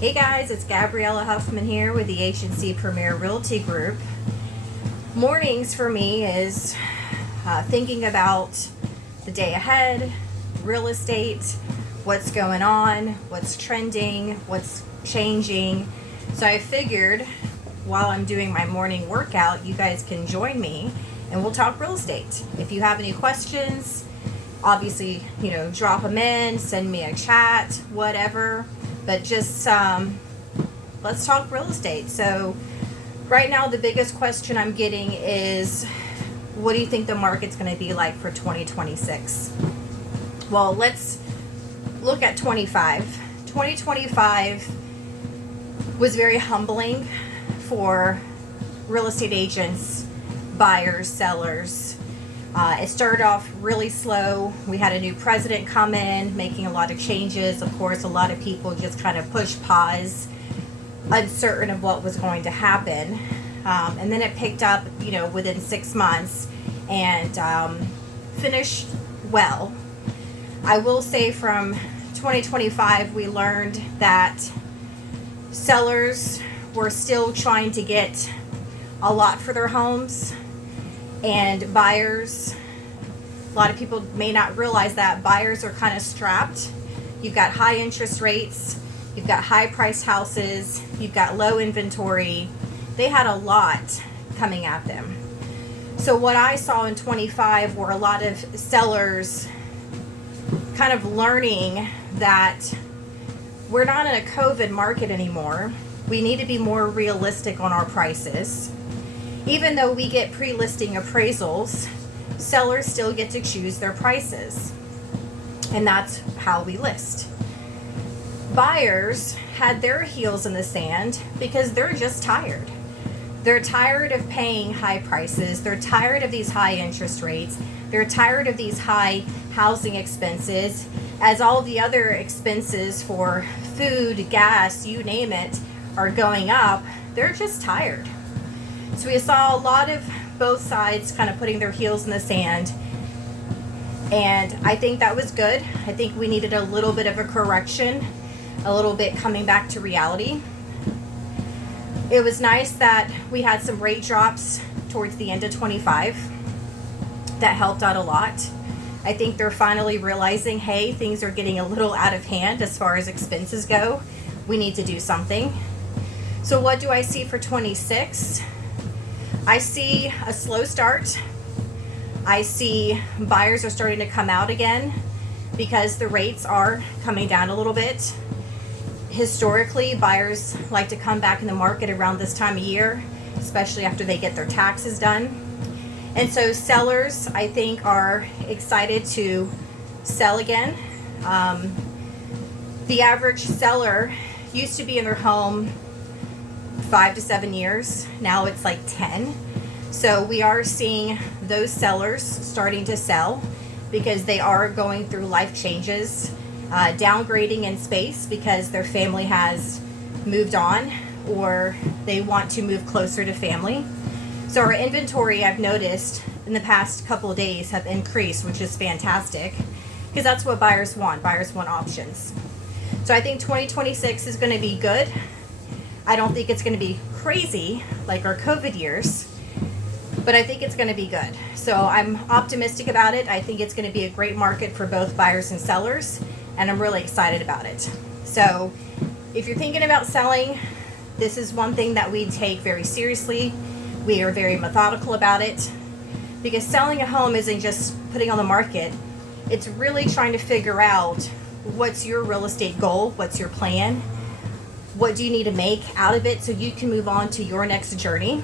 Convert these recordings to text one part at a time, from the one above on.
Hey guys, it's Gabriela.Huffman here with the Agency Premier Realty Group. Mornings for me is thinking about the day ahead, real estate, what's going on, what's trending, what's changing. So I figured while I'm doing my morning workout, you guys can join me and we'll talk real estate. If you have any questions, obviously, drop them in, send me a chat, whatever. But just let's talk real estate. So right now the biggest question I'm getting is, what do you think the market's going to be like for 2026? Well, let's look at 25. 2025 was very humbling for real estate agents, buyers, sellers. It started off really slow. We had a new president come in, making a lot of changes. Of course, a lot of people just kind of pushed pause, uncertain of what was going to happen. And then it picked up, within 6 months and finished well. I will say from 2025, we learned that sellers were still trying to get a lot for their homes. And buyers, a lot of people may not realize that buyers are kind of strapped. You've got high interest rates, you've got high priced houses, you've got low inventory. They had a lot coming at them. So what I saw in 25 were a lot of sellers kind of learning that we're not in a COVID market anymore. We need to be more realistic on our prices. Even though we get pre-listing appraisals, sellers still get to choose their prices. And that's how we list. Buyers had their heels in the sand because they're just tired. They're tired of paying high prices. They're tired of these high interest rates. They're tired of these high housing expenses, as all the other expenses for food, gas, you name it, are going up. They're just tired. So we saw a lot of both sides kind of putting their heels in the sand. And I think that was good. I think we needed a little bit of a correction, a little bit coming back to reality. It was nice that we had some rate drops towards the end of 25. That helped out a lot. I think they're finally realizing, hey, things are getting a little out of hand as far as expenses go. We need to do something. So what do I see for 26? I see a slow start. I see buyers are starting to come out again because the rates are coming down a little bit. Historically, buyers like to come back in the market around this time of year, especially after they get their taxes done. And so sellers, I think, are excited to sell again. The average seller used to be in their home 5 to 7 years. Now it's like 10. So we are seeing those sellers starting to sell because they are going through life changes, downgrading in space because their family has moved on or they want to move closer to family. So our inventory, I've noticed in the past couple of days, have increased, which is fantastic because that's what buyers want. Buyers want options. So I think 2026 is going to be good. I don't think it's going to be crazy like our COVID years, but I think it's going to be good. So I'm optimistic about it. I think it's going to be a great market for both buyers and sellers, and I'm really excited about it. So if you're thinking about selling, this is one thing that we take very seriously. We are very methodical about it because selling a home isn't just putting on the market. It's really trying to figure out what's your real estate goal, what's your plan, what do you need to make out of it so you can move on to your next journey.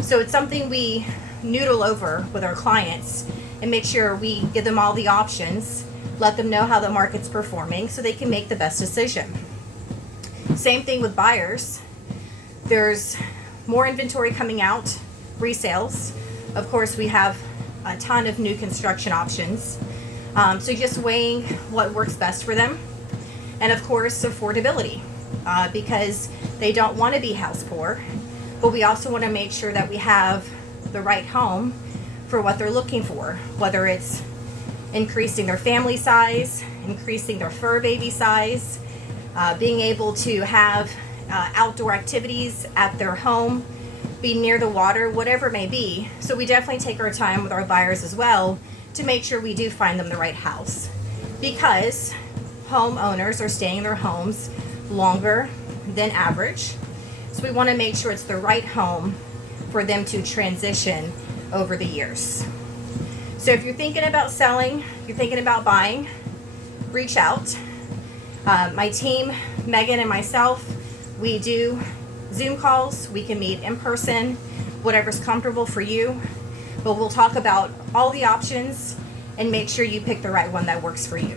So it's something we noodle over with our clients and make sure we give them all the options, let them know how the market's performing so they can make the best decision. Same thing with buyers. There's more inventory coming out, resales. Of course, we have a ton of new construction options. So just weighing what works best for them. And of course, affordability. Because they don't want to be house poor, but we also want to make sure that we have the right home for what they're looking for, whether it's increasing their family size, increasing their fur baby size, being able to have outdoor activities at their home, be near the water, whatever it may be. So we definitely take our time with our buyers as well to make sure we do find them the right house, because homeowners are staying in their homes longer than average. So we want to make sure it's the right home for them to transition over the years. So if you're thinking about selling, you're thinking about buying, reach out. My team, Megan and myself, we do Zoom calls. We can meet in person, whatever's comfortable for you. But we'll talk about all the options and make sure you pick the right one that works for you.